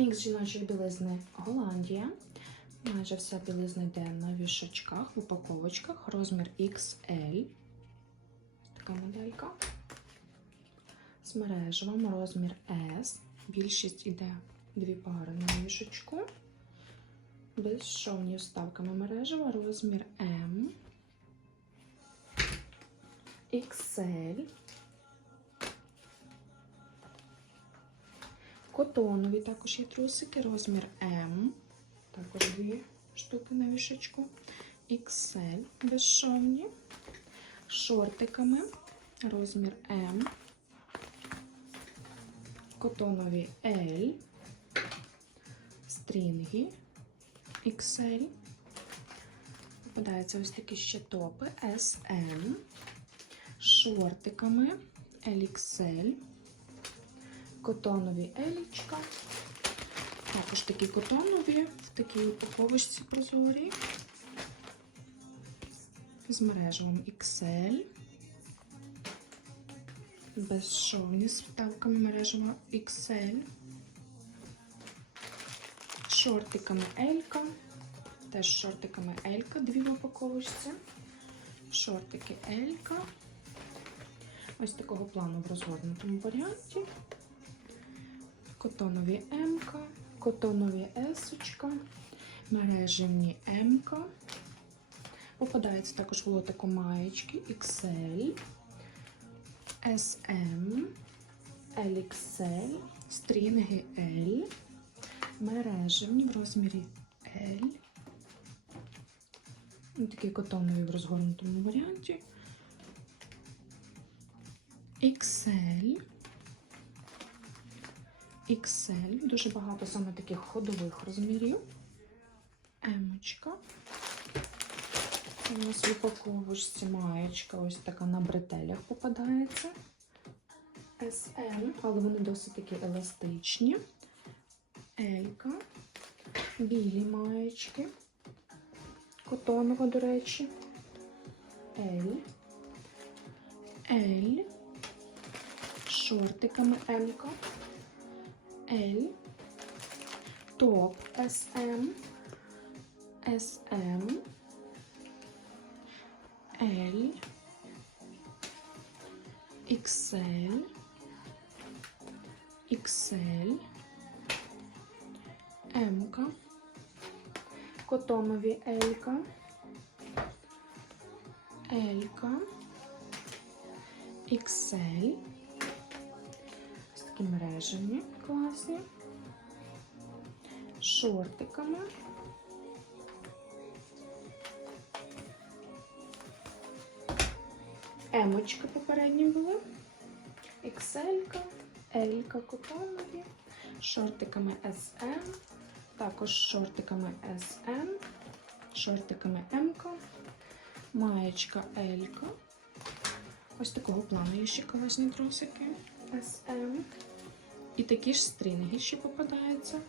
Мікс жіночої білизни Голландія. Майже вся білизна йде на вішачках, в упаковочках. Розмір XL. Така моделька. З мережевим розмір S. Більшість іде дві пари на вішачку. Безшовні вставками мережева, розмір M. XL. Котонові також є трусики, розмір М. Також дві штуки на вішечку. XL безшовні. Шортиками, розмір М. Котонові L. Стрінги XL. Попадаються ось такі ще топи SM. Шортиками LXL котонові елічка. Також такі котонові в такій упаковочці прозорі. З мережевим XL. Безшовні з вставками мережева XL. Шортиками Елька. Теж шортиками Елька, дві в упаковочці. Шортики Елька. Ось такого плану в розгорнутому варіанті котонові М, котонові С, мережевні М. Попадаються також в лотику маєчки XL, SM, LXL, стрінги L, мережевні в розмірі L. Такі котонові в розгорнутому варіанті. XL. XL, дуже багато саме таких ходових розмірів. Емочка. У нас в упаковочці маєчка ось така на бретелях попадається. SM, але вони досить такі еластичні. Елька, білі маєчки. Котонова, до речі. L. L. Шортиками Елька. L, топ SM, SM, L, XL, XL, М, котонові L, L, XL, такі мережені класні, шортиками. Емочка попередні були, XL, L котонові, шортиками SM, також шортиками SM, шортиками М, маєчка L. Ось такого плану є ще класні трусики. SM. І такі ж стрінги ще попадаються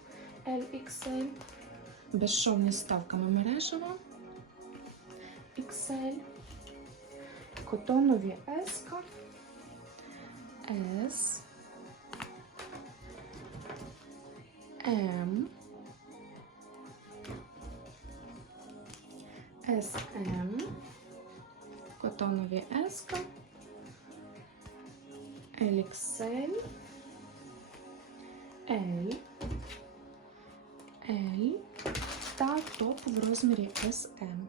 LXL. Безшовні ставками мережева XL. Котонові S. S. M. SM. Котонові S. LXL. L, L та топ в розмірі SM.